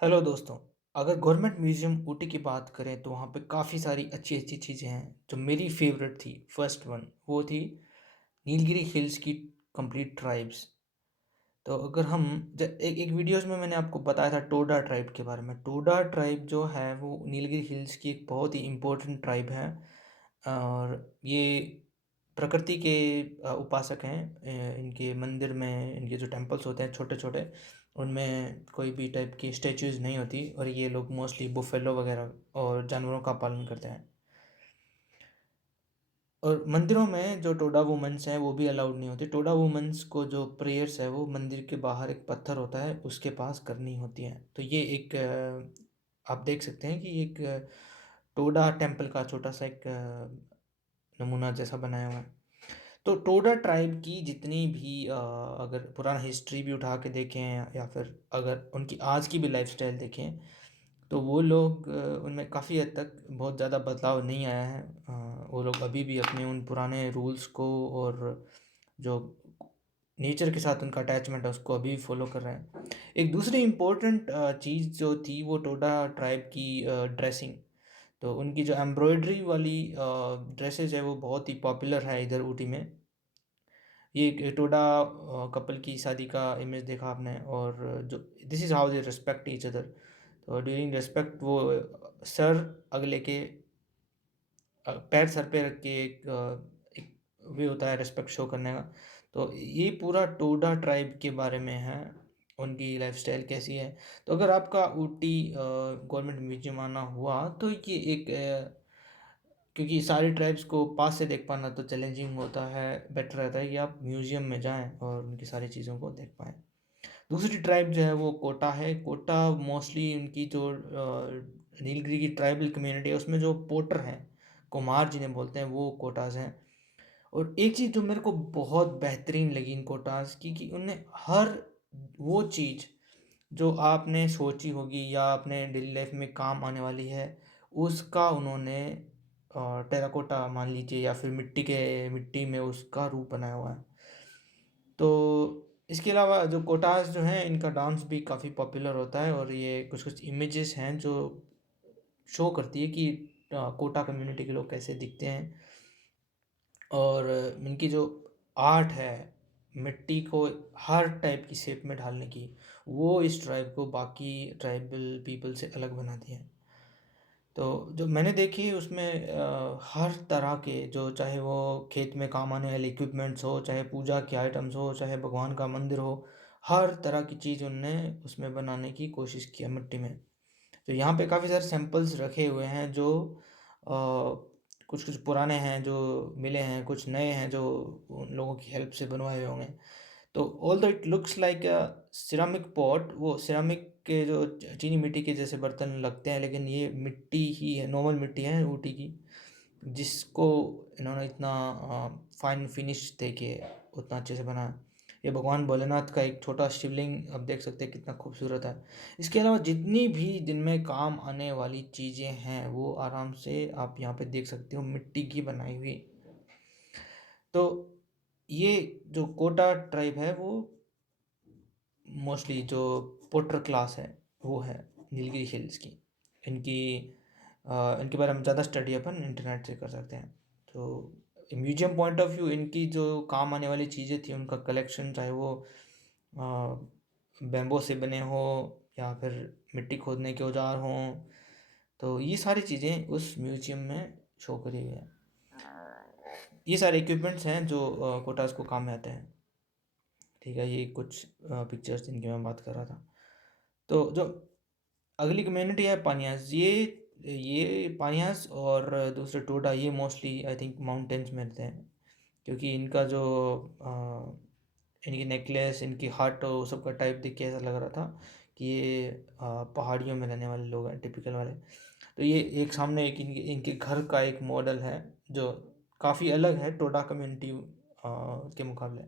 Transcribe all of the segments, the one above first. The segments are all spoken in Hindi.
हेलो दोस्तों। अगर गवर्नमेंट म्यूजियम ऊटी की बात करें तो वहाँ पे काफ़ी सारी अच्छी अच्छी चीज़ें हैं। जो मेरी फेवरेट थी फर्स्ट वन वो थी नीलगिरी हिल्स की कंप्लीट ट्राइब्स। तो अगर हम एक एक वीडियोस में मैंने आपको बताया था टोडा ट्राइब के बारे में। टोडा ट्राइब जो है वो नीलगिरी हिल्स की एक बहुत ही इम्पोर्टेंट ट्राइब है। और ये प्रकृति के उपासक हैं। इनके मंदिर में इनके जो टेम्पल्स होते हैं छोटे छोटे, उनमें कोई भी टाइप की स्टैचूज़ नहीं होती और ये लोग मोस्टली बुफेलो वगैरह और जानवरों का पालन करते हैं। और मंदिरों में जो टोडा वुमेन्स हैं वो भी अलाउड नहीं होती। टोडा वुमेन्स को जो प्रेयर्स है वो मंदिर के बाहर एक पत्थर होता है उसके पास करनी होती हैं। तो ये एक आप देख सकते हैं कि एक टोडा टेम्पल का छोटा सा एक नमूना जैसा बनाया हुआ है। तो टोडा ट्राइब की जितनी भी अगर पुराना हिस्ट्री भी उठा के देखें या फिर अगर उनकी आज की भी लाइफस्टाइल देखें तो वो लोग उनमें काफ़ी हद तक बहुत ज़्यादा बदलाव नहीं आया है। वो लोग अभी भी अपने उन पुराने रूल्स को और जो नेचर के साथ उनका अटैचमेंट है उसको अभी भी फॉलो कर रहे हैं। एक दूसरी इम्पोर्टेंट चीज़ जो थी वो टोडा ट्राइब की ड्रेसिंग। तो उनकी जो एम्ब्रॉयडरी वाली ड्रेसेस है वो बहुत ही पॉपुलर है इधर ऊटी में। ये एक टोडा कपल की शादी का इमेज देखा आपने। और जो this is how they respect each other. तो ड्यूरिंग रिस्पेक्ट वो सर अगले के पैर सर पे रख के एक वे होता है रिस्पेक्ट शो करने का। तो ये पूरा टोडा ट्राइब के बारे में है, उनकी लाइफस्टाइल कैसी है। तो अगर आपका ऊटी गवर्नमेंट म्यूजियम आना हुआ तो ये एक क्योंकि सारी ट्राइब्स को पास से देख पाना तो चैलेंजिंग होता है, बेटर रहता है कि आप म्यूजियम में जाएं और उनकी सारी चीज़ों को देख पाएँ। दूसरी ट्राइब जो है वो कोटा है। कोटा मोस्टली उनकी जो नीलगिरी की ट्राइबल कम्युनिटी है उसमें जो पोटर हैं, कुम्हार जिन्हें बोलते हैं, वो कोटास हैं। और एक चीज़ जो मेरे को बहुत बेहतरीन लगी इन कोटास की कि उन्हें हर वो चीज़ जो आपने सोची होगी या अपने डेली लाइफ में काम आने वाली है उसका उन्होंने टेराकोटा मान लीजिए या फिर मिट्टी में उसका रूप बनाया हुआ है। तो इसके अलावा जो कोटास जो हैं इनका डांस भी काफ़ी पॉपुलर होता है और ये कुछ-कुछ इमेजेस हैं जो शो करती है कि कोटा कम्युनिटी के लोग कैसे दिखते हैं। और इनकी जो आर्ट है मिट्टी को हर टाइप की शेप में ढालने की, वो इस ट्राइब को बाकी ट्राइबल पीपल से अलग बनाती है। तो जो मैंने देखी उसमें हर तरह के जो चाहे वो खेत में काम आने वाले इक्विपमेंट्स हो, चाहे पूजा के आइटम्स हो, चाहे भगवान का मंदिर हो, हर तरह की चीज़ उनने उसमें बनाने की कोशिश की है मिट्टी में। तो यहाँ पे काफ़ी सारे सैंपल्स रखे हुए हैं जो कुछ-कुछ पुराने हैं जो मिले हैं, कुछ नए हैं जो उन लोगों की हेल्प से बनवाए हुए होंगे। तो although it looks like a ceramic pot, वो सिरेमिक के जो चीनी मिट्टी के जैसे बर्तन लगते हैं लेकिन ये मिट्टी ही है, नॉर्मल मिट्टी है ऊटी की, जिसको इन्होंने इतना फाइन फिनिश देके उतना अच्छे से बनाया। ये भगवान भोलेनाथ का एक छोटा शिवलिंग आप देख सकते हैं कितना खूबसूरत है। इसके अलावा जितनी भी दिन में काम आने वाली चीज़ें हैं वो आराम से आप यहाँ पे देख सकते हो मिट्टी की बनाई हुई। तो ये जो कोटा ट्राइब है वो मोस्टली जो पोटर क्लास है वो है नीलगिरी हिल्स की। इनकी इनके बारे में ज़्यादा स्टडी अपन इंटरनेट से कर सकते हैं। तो म्यूजियम पॉइंट ऑफ व्यू इनकी जो काम आने वाली चीज़ें थी उनका कलेक्शन, चाहे वो बैम्बू से बने हो या फिर मिट्टी खोदने के औजार हों, तो ये सारी चीज़ें उस म्यूजियम में शो करी हुई हैं। ये सारे इक्विपमेंट्स हैं जो कोटास को काम में आते हैं। ठीक है, ये कुछ पिक्चर्स जिनकी मैं बात कर रहा था। तो जो अगली कम्युनिटी है पानियास, ये पानियास और दूसरे टोडा ये मोस्टली आई थिंक माउंटेन्स में रहते हैं। क्योंकि इनका जो इनकी नेकलेस, इनकी हट और सबका टाइप देख के ऐसा लग रहा था कि ये पहाड़ियों में रहने वाले लोग हैं टिपिकल वाले। तो ये एक सामने एक इनके इनके घर का एक मॉडल है जो काफ़ी अलग है टोडा कम्युनिटी के मुकाबले।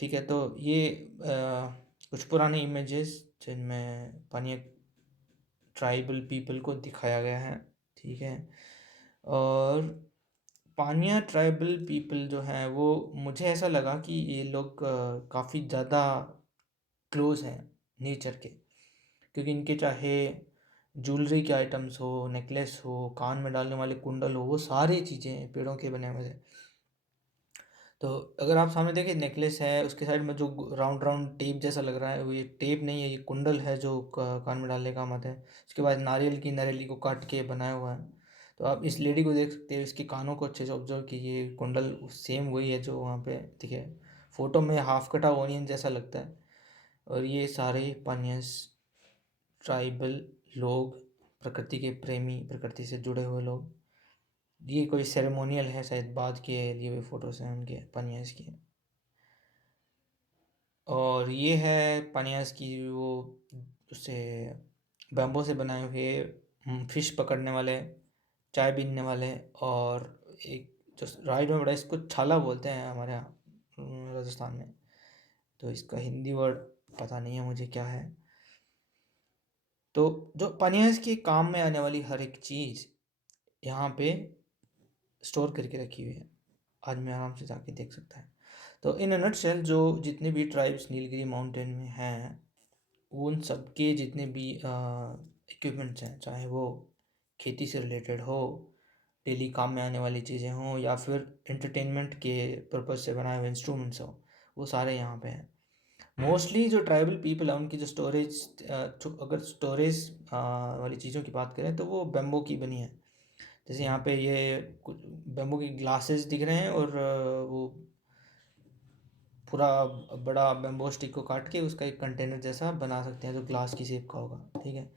ठीक है, तो ये कुछ पुराने इमेजेस जिनमें पानिया ट्राइबल पीपल को दिखाया गया है। ठीक है, और पानिया ट्राइबल पीपल जो हैं वो मुझे ऐसा लगा कि ये लोग काफ़ी ज़्यादा क्लोज हैं नेचर के। क्योंकि इनके चाहे ज्वेलरी के आइटम्स हो, नेकलेस हो, कान में डालने वाले कुंडल हो, वो सारी चीज़ें पेड़ों के बने हुए थे। तो अगर आप सामने देखें नेकलेस है, उसके साइड में जो राउंड राउंड टेप जैसा लग रहा है, वो ये टेप नहीं है, ये कुंडल है जो कान में डालने का काम आता है। उसके बाद नारियल की नरेली को काट के बनाया हुआ है। तो आप इस लेडी को देख सकते हो, इसके कानों को अच्छे से ऑब्जर्व कीजिए, ये कुंडल सेम वही है जो वहाँ पे दिखे। फोटो में हाफ कटा ओनियन जैसा लगता है। और ये सारे पनियस ट्राइबल लोग, प्रकृति के प्रेमी, प्रकृति से जुड़े हुए लोग। ये कोई सेरेमोनियल है शायद, बाद के लिए हुए फोटोज हैं उनके पनियस की। और ये है पनियास की वो उससे बैम्बो से बनाए हुए फिश पकड़ने वाले, चाय बीनने वाले, और एक जो राइड में बड़ा, इसको छाला बोलते हैं हमारे यहाँ राजस्थान में। तो इसका हिंदी वर्ड पता नहीं है मुझे क्या है। तो जो पनियास के काम में आने वाली हर एक चीज़ यहाँ पे स्टोर करके रखी हुई है, आदमी आराम से जाके देख सकता है। तो इन अ नटशेल जो जितने भी ट्राइब्स नीलगिरी माउंटेन में हैं, उन सब के जितने भी इक्विपमेंट्स हैं, चाहे वो खेती से रिलेटेड हो, डेली काम में आने वाली चीज़ें हों, या फिर एंटरटेनमेंट के पर्पज़ से बनाए हुए इंस्ट्रूमेंट्स हों, वो सारे यहाँ पे हैं। मोस्टली जो ट्राइबल पीपल है उनकी जो स्टोरेज, अगर स्टोरेज वाली चीज़ों की बात करें तो वो बैम्बो की बनी है। जैसे यहाँ पे ये कुछ बैम्बो की ग्लासेस दिख रहे हैं, और वो पूरा बड़ा बैम्बो स्टिक को काट के उसका एक कंटेनर जैसा बना सकते हैं जो ग्लास की शेप का होगा, ठीक है।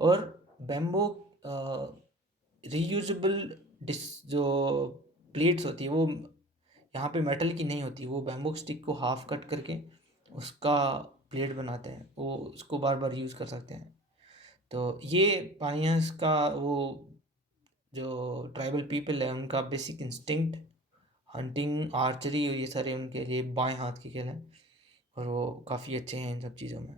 और बैम्बो रीयूजेबल डिस जो प्लेट्स होती है, वो यहाँ पे मेटल की नहीं होती, वो बैम्बो स्टिक को हाफ कट करके उसका प्लेट बनाते हैं, वो उसको बार बार यूज़ कर सकते हैं। तो ये पानियास का वो जो ट्राइबल पीपल है उनका बेसिक इंस्टिंक्ट हंटिंग, आर्चरी, और ये सारे उनके लिए बाएं हाथ के खेल हैं, और वो काफ़ी अच्छे हैं इन सब चीज़ों में।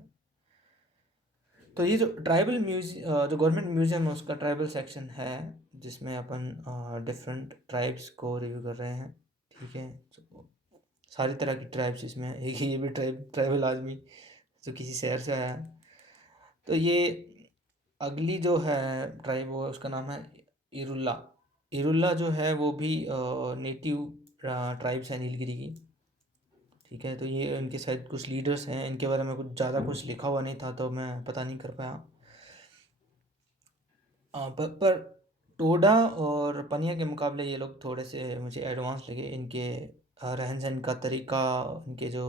तो ये जो ट्राइबल जो गवर्नमेंट म्यूज़ियम है उसका ट्राइबल सेक्शन है, जिसमें अपन डिफरेंट ट्राइब्स को रिव्यू कर रहे हैं, ठीक है। तो सारी तरह की ट्राइब्स इसमें हैं। एक ये भी ट्राइबल आदमी जो किसी शहर से आया है। तो ये अगली जो है ट्राइब, वो उसका नाम है इरुल्ला। इरुल्ला जो है वो भी नेटिव ट्राइब्स है नीलगिरी की, ठीक है। तो ये इनके शायद कुछ लीडर्स हैं, इनके बारे में कुछ ज़्यादा कुछ लिखा हुआ नहीं था तो मैं पता नहीं कर पाया। पर टोडा और पनिया के मुकाबले ये लोग थोड़े से मुझे एडवांस लगे। इनके रहन सहन का तरीका, इनके जो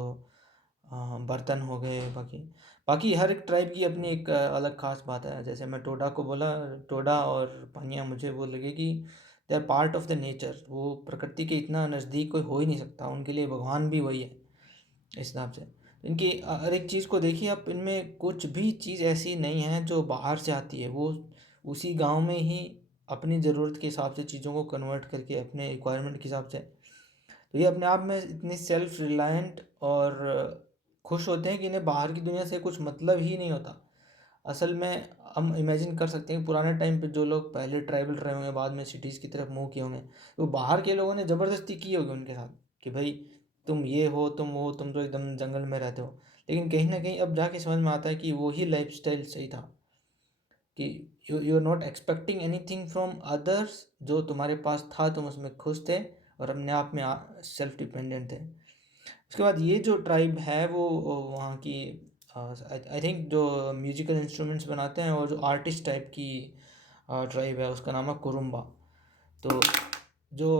बर्तन हो गए, बाकी बाकी हर एक ट्राइब की अपनी एक अलग ख़ास बात है। जैसे मैं टोडा को बोला, टोडा और पनिया मुझे वो लगे कि they are part of the nature, वो प्रकृति के इतना नज़दीक कोई हो ही नहीं सकता, उनके लिए भगवान भी वही है इस हिसाब से। इनकी हर एक चीज़ को देखिए आप, इनमें कुछ भी चीज़ ऐसी नहीं है जो बाहर से आती है, वो उसी गांव में ही अपनी ज़रूरत के हिसाब से चीज़ों को कन्वर्ट करके अपने रिक्वायरमेंट के हिसाब से। तो ये अपने आप में इतनी सेल्फ रिलायंट और खुश होते हैं कि इन्हें बाहर की दुनिया से कुछ मतलब ही नहीं होता। असल में हम इमेजिन कर सकते हैं पुराने टाइम पे जो लोग पहले ट्राइबल रहे होंगे, बाद में सिटीज़ की तरफ मूव किए होंगे, तो बाहर के लोगों ने ज़बरदस्ती की होगी उनके साथ कि भाई तुम ये हो, तुम वो, तुम तो एकदम जंगल में रहते हो। लेकिन कहीं ना कहीं अब जाके समझ में आता है कि वही लाइफस्टाइल सही था, कि you are not expecting anything from others, जो तुम्हारे पास था तुम उसमें खुश थे और अपने आप में सेल्फ डिपेंडेंट थे। उसके बाद ये जो ट्राइब है वो वहाँ की आई थिंक जो म्यूजिकल इंस्ट्रूमेंट्स बनाते हैं, और जो आर्टिस्ट टाइप की ट्राइब है उसका नाम है कुरुम्बा। तो जो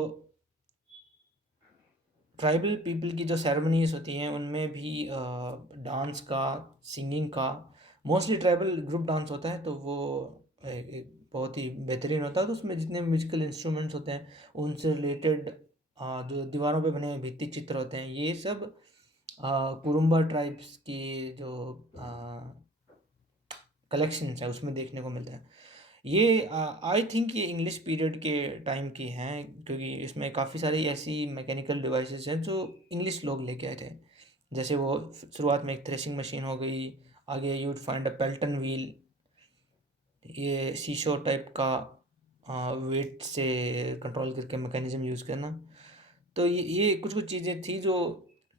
ट्राइबल पीपल की जो सेरेमनीज होती हैं उनमें भी डांस का, सिंगिंग का, मोस्टली ट्राइबल ग्रुप डांस होता है, तो वो एक बहुत ही बेहतरीन होता है। तो उसमें जितने म्यूजिकल इंस्ट्रूमेंट्स होते हैं उनसे रिलेटेड जो दीवारों पे बने हुए भित्ति चित्र होते हैं, ये सब कुरुम्बा ट्राइब्स की जो कलेक्शंस है उसमें देखने को मिलता है। ये आई थिंक ये इंग्लिश पीरियड के टाइम की हैं, क्योंकि इसमें काफ़ी सारी ऐसी मैकेनिकल डिवाइसेस हैं जो इंग्लिश लोग लेके आए थे। जैसे वो शुरुआत में एक थ्रेशिंग मशीन हो गई, आगे you would find a Pelton wheel, ये शीशो टाइप का वेट से कंट्रोल करके मैकेनिज्म यूज़ करना। तो ये कुछ कुछ चीज़ें थी जो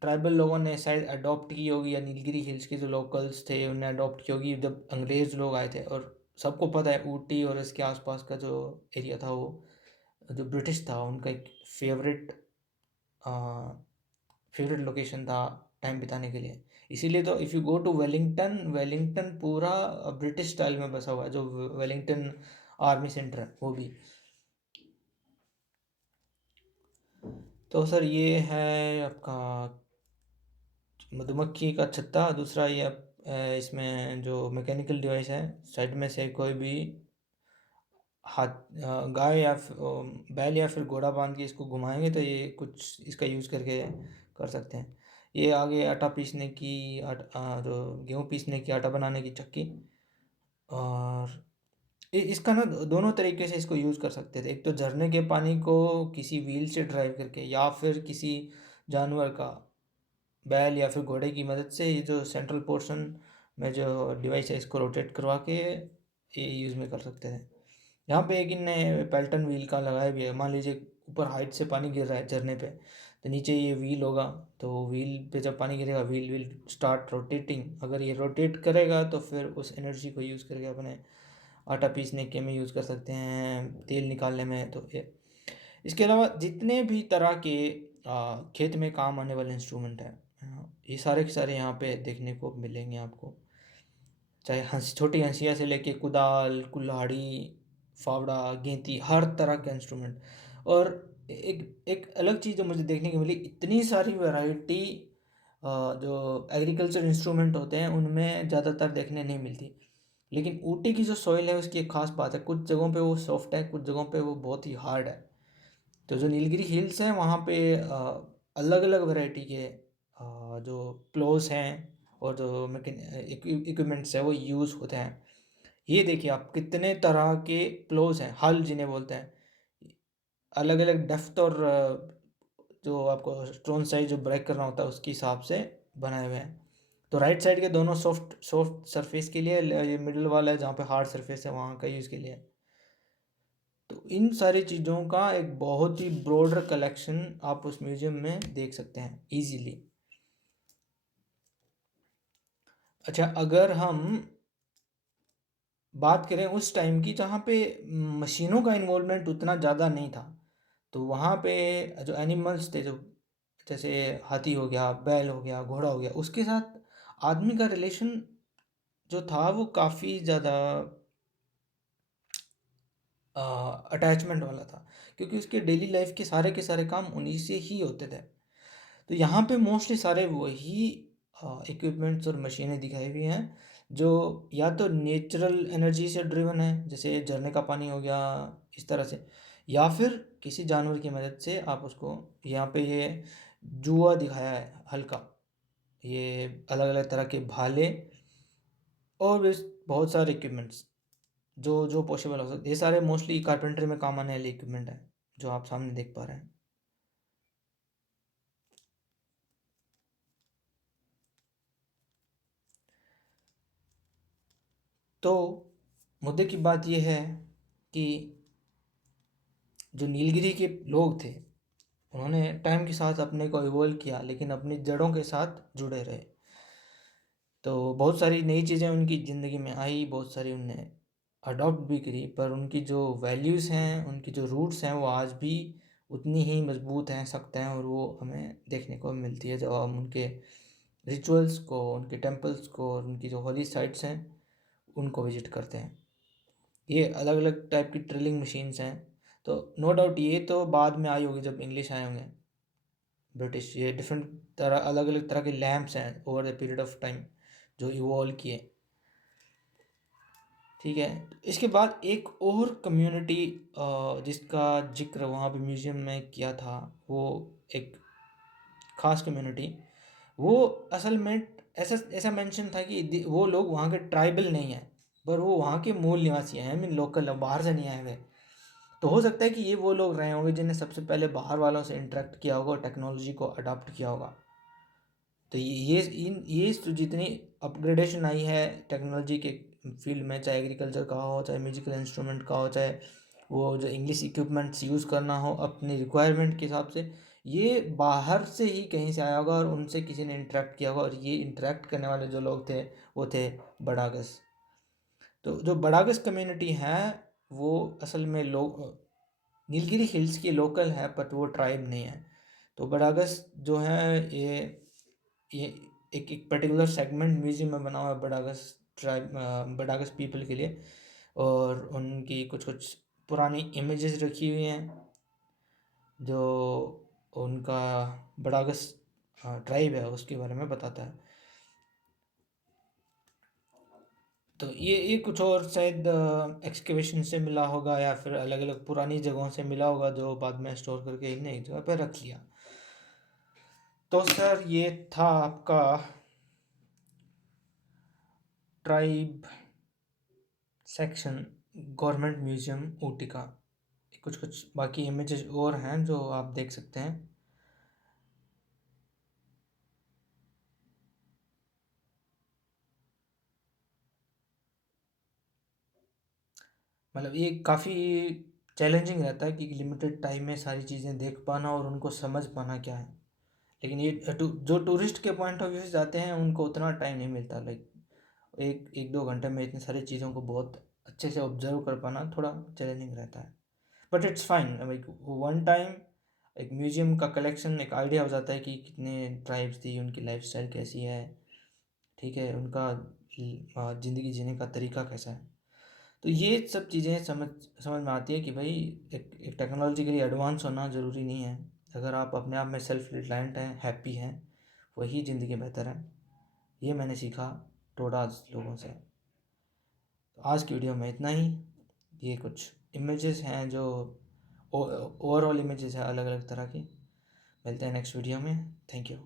ट्राइबल लोगों ने शायद अडॉप्ट की होगी, या नीलगिरी हिल्स के जो लोकल्स थे उन्हें अडॉप्ट की होगी जब अंग्रेज़ लोग आए थे। और सबको पता है ऊटी और इसके आसपास का जो एरिया था वो जो ब्रिटिश था उनका एक फेवरेट फेवरेट लोकेशन था टाइम बिताने के लिए। इसीलिए तो if you go to Wellington, Wellington पूरा ब्रिटिश स्टाइल में बसा हुआ है, जो वेलिंगटन आर्मी सेंटर है वो भी। तो सर ये है आपका मधुमक्खी का छत्ता। दूसरा ये इसमें जो मैकेनिकल डिवाइस है, साइड में से कोई भी हाथ गाय या बैल या फिर घोड़ा बांध के इसको घुमाएंगे तो ये कुछ इसका यूज़ करके कर सकते हैं। ये आगे आटा पीसने की जो गेहूँ पीसने की, आटा बनाने की चक्की। और इसका ना दोनों तरीके से इसको यूज़ कर सकते थे। एक तो झरने के पानी को किसी व्हील से ड्राइव करके, या फिर किसी जानवर का, बैल या फिर घोड़े की मदद से, ये जो सेंट्रल पोर्शन में जो डिवाइस है इसको रोटेट करवा के ये यूज़ में कर सकते थे। यहाँ पे एक इनने पेल्टन व्हील का लगाया भी है। मान लीजिए ऊपर हाइट से पानी गिर रहा है झरने पे, तो नीचे ये व्हील होगा, तो व्हील पे जब पानी गिरेगा व्हील विल स्टार्ट रोटेटिंग। अगर ये रोटेट करेगा तो फिर उस एनर्जी को यूज़ करके अपने आटा पीसने के में यूज़ कर सकते हैं, तेल निकालने में। तो ये इसके अलावा जितने भी तरह के खेत में काम आने वाले इंस्ट्रूमेंट हैं, ये सारे के सारे यहाँ पे देखने को मिलेंगे आपको। चाहे छोटी हंसिया से लेके कुदाल, कुल्हाड़ी, फावड़ा, गेंती, हर तरह के इंस्ट्रूमेंट। और एक एक अलग चीज़ जो मुझे देखने को मिली, इतनी सारी वैरायटी जो एग्रीकल्चर इंस्ट्रूमेंट होते हैं उनमें ज़्यादातर देखने नहीं मिलती। लेकिन ऊटी की जो सॉइल है उसकी एक ख़ास बात है, कुछ जगहों पे वो सॉफ्ट है, कुछ जगहों पे वो बहुत ही हार्ड है। तो जो नीलगिरी हिल्स हैं वहाँ पे अलग अलग वैरायटी के जो प्लोस हैं और जो इक्विपमेंट्स है वो यूज़ होते हैं। ये देखिए आप, कितने तरह के प्लोस हैं, हल जिन्हें बोलते हैं, अलग अलग डेफ्थ और जो आपको स्टोन साइज जो ब्रेक करना होता है उसके हिसाब से बनाए हुए हैं। तो राइट साइड के दोनों सॉफ्ट सॉफ्ट सरफेस के लिए, ये मिडिल वाला है जहाँ पे हार्ड सरफेस है वहाँ का यूज़ के लिए। तो इन सारी चीज़ों का एक बहुत ही ब्रॉडर कलेक्शन आप उस म्यूज़ियम में देख सकते हैं इजीली। अच्छा, अगर हम बात करें उस टाइम की जहाँ पे मशीनों का इन्वॉल्वमेंट उतना ज़्यादा नहीं था, तो वहाँ पे जो एनिमल्स थे, जो जैसे हाथी हो गया, बैल हो गया, घोड़ा हो गया, उसके साथ आदमी का रिलेशन जो था वो काफ़ी ज़्यादा अटैचमेंट वाला था, क्योंकि उसके डेली लाइफ के सारे काम उन्हीं से ही होते थे। तो यहाँ पे मोस्टली सारे वही इक्विपमेंट्स और मशीनें दिखाई हुई हैं जो या तो नेचुरल एनर्जी से ड्रिवन है, जैसे झरने का पानी हो गया इस तरह से, या फिर किसी जानवर की मदद से आप उसको, यहाँ पे ये जुआ दिखाया है हल्का, ये अलग अलग तरह के भाले और भी बहुत सारे इक्विपमेंट्स जो जो पॉसिबल हो सकते, ये सारे मोस्टली कारपेंटरी में काम आने वाले इक्विपमेंट हैं जो आप सामने देख पा रहे हैं। तो मुद्दे की बात यह है कि जो नीलगिरी के लोग थे उन्होंने टाइम के साथ अपने को इवॉल्व किया, लेकिन अपनी जड़ों के साथ जुड़े रहे। तो बहुत सारी नई चीज़ें उनकी ज़िंदगी में आई, बहुत सारी उनने अडॉप्ट भी करी, पर उनकी जो वैल्यूज़ हैं, उनकी जो रूट्स हैं वो आज भी उतनी ही मजबूत हैं, सख्त हैं, और वो हमें देखने को मिलती है जब हम उनके रिचुअल्स को, उनके टेम्पल्स को और उनकी जो हॉली साइट्स हैं उनको विजिट करते हैं। ये अलग अलग टाइप की ड्रिलिंग मशीन्स हैं। तो नो डाउट ये तो बाद में आई होगी जब इंग्लिश आए होंगे, ब्रिटिश। ये डिफरेंट तरह, अलग अलग तरह के लैम्प्स हैं over the period of time जो इवॉल्व किए। ठीक है, इसके बाद एक और कम्युनिटी जिसका जिक्र वहाँ पे म्यूज़ियम में किया था, वो एक ख़ास कम्युनिटी, वो असल में ऐसा ऐसा मेंशन था कि वो लोग वहाँ के ट्राइबल नहीं हैं, पर वो वहाँ के मूल निवासी हैं, आई मीन लोकल, बाहर से नहीं आए हुए। तो हो सकता है कि ये वो लोग रहे होंगे जिन्हें सबसे पहले बाहर वालों से इंटरेक्ट किया होगा और टेक्नोलॉजी को अडॉप्ट किया होगा। तो ये जितनी अपग्रेडेशन आई है टेक्नोलॉजी के फील्ड में, चाहे एग्रीकल्चर का हो, चाहे म्यूजिकल इंस्ट्रूमेंट का हो, चाहे वो जो इंग्लिश इक्विपमेंट्स यूज़ करना हो अपनी रिक्वायरमेंट के हिसाब से, ये बाहर से ही कहीं से आया होगा और उनसे किसी ने इंटरेक्ट किया होगा, और ये इंटरेक्ट करने वाले जो लोग थे वो थे बडागस। तो जो बडागस कम्युनिटी है वो असल में लोग नीलगिरी हिल्स की लोकल है, बट वो ट्राइब नहीं है। तो बडागस जो है ये एक पर्टिकुलर सेगमेंट म्यूजियम में बना हुआ है बडागस ट्राइब, बडागस पीपल के लिए। और उनकी कुछ कुछ पुरानी इमेजेस रखी हुई हैं जो उनका बडागस ट्राइब है उसके बारे में बताता है। तो ये कुछ और शायद एक्सकेवेशन से मिला होगा या फिर अलग अलग पुरानी जगहों से मिला होगा जो बाद में स्टोर करके इन्हें एक जगह पर रख लिया। तो सर ये था आपका tribe section government museum Ooty का। कुछ कुछ बाकी इमेजेस और हैं जो आप देख सकते हैं। मतलब ये काफ़ी चैलेंजिंग रहता है कि लिमिटेड टाइम में सारी चीज़ें देख पाना और उनको समझ पाना क्या है। लेकिन ये जो टूरिस्ट के पॉइंट ऑफ व्यू से जाते हैं उनको उतना टाइम नहीं मिलता। लाइक एक एक दो घंटे में इतनी सारी चीज़ों को बहुत अच्छे से ऑब्जर्व कर पाना थोड़ा चैलेंजिंग रहता है। But it's fine, like one time एक म्यूजियम का कलेक्शन एक आइडिया हो जाता है कि कितने ट्राइब्स थी, उनकी लाइफस्टाइल कैसी है, ठीक है, उनका ज़िंदगी जीने का तरीका कैसा है। तो ये सब चीज़ें समझ समझ में आती है कि भाई एक टेक्नोलॉजिकली एडवांस होना ज़रूरी नहीं है। अगर आप अपने आप में सेल्फ रिलायंट हैं, हैप्पी हैं, वही ज़िंदगी बेहतर है। ये मैंने सीखा टोडाज लोगों से। तो आज की वीडियो में इतना ही। ये कुछ इमेजेस हैं जो ओवरऑल इमेजेस हैं अलग अलग तरह की। मिलते हैं नेक्स्ट वीडियो में। Thank you.